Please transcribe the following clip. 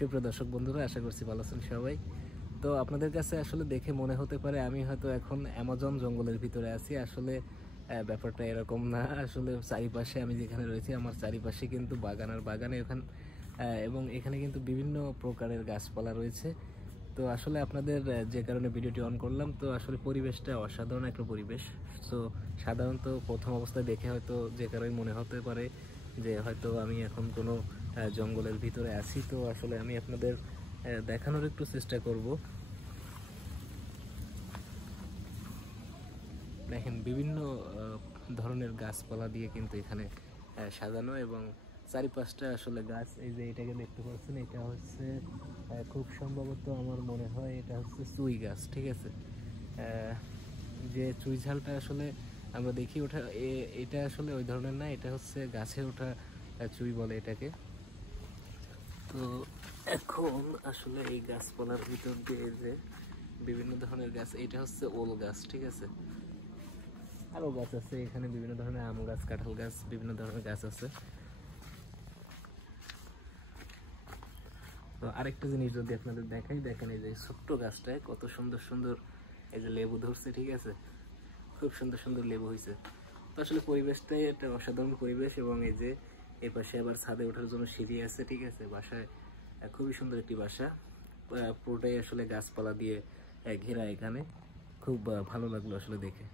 সুপ্রিয় দর্শক বন্ধুরা, আশা করছি ভালো আছেন সবাই। তো আপনাদের কাছে আসলে দেখে মনে হতে পারে আমি হয়তো এখন অ্যামাজন জঙ্গলের ভিতরে আছি। আসলে ব্যাপারটা এরকম না। আসলে চারিপাশে আমি যেখানে রয়েছি আমার চারিপাশে কিন্তু বাগান আর বাগানে ওখানে এবং এখানে কিন্তু বিভিন্ন প্রকারের গাছপালা রয়েছে। তো আসলে আপনাদের যে কারণে ভিডিওটি অন করলাম, তো আসলে পরিবেশটা অসাধারণ একটা পরিবেশ। সো সাধারণত প্রথম অবস্থায় দেখে হয়তো যে কারণে মনে হতে পারে যে হয়তো আমি এখন কোনো জঙ্গলের ভিতরে আছি। তো আসলে আমি আপনাদের দেখানোর একটু চেষ্টা করব। দেখেন, বিভিন্ন ধরনের গাছপালা দিয়ে কিন্তু এখানে সাজানো এবং চারিপাশটা আসলে গাছ। এই যে এটাকে দেখতে পাচ্ছেন, এটা হচ্ছে খুব সম্ভবত আমার মনে হয় এটা হচ্ছে চুই গাছ, ঠিক আছে। যে চুই ঝালটা আসলে আমরা দেখি ওঠা, এটা আসলে ওই ধরনের না, এটা হচ্ছে গাছে ওঠা চুই বলে এটাকে। তো এখন আসলে এই গাছপালার ভিতর দিয়ে যে বিভিন্ন ধরনের গাছ, এটা হচ্ছে ওল গাছ, ঠিক আছে। আরও গাছ আছে এখানে, বিভিন্ন ধরনের আম গাছ, কাঁঠাল গাছ, বিভিন্ন ধরনের গাছ আছে। তো আরেকটা জিনিস যদি আপনাদের দেখাই, দেখেন এই যে ছোট্ট গাছটায় কত সুন্দর সুন্দর এই যে লেবু ধরছে, ঠিক আছে। খুব সুন্দর সুন্দর লেবু হয়েছে। তো আসলে পরিবেশটাই একটা অসাধারণ পরিবেশ। এবং এই যে এই পাশে আবার ছাদে ওঠার জন্য সিঁড়ি আছে, ঠিক আছে। বাসায় খুবই সুন্দর একটি বাসা, পুরোটাই আসলে গাছপালা দিয়ে ঘেরা। এখানে খুব ভালো লাগলো আসলে দেখে।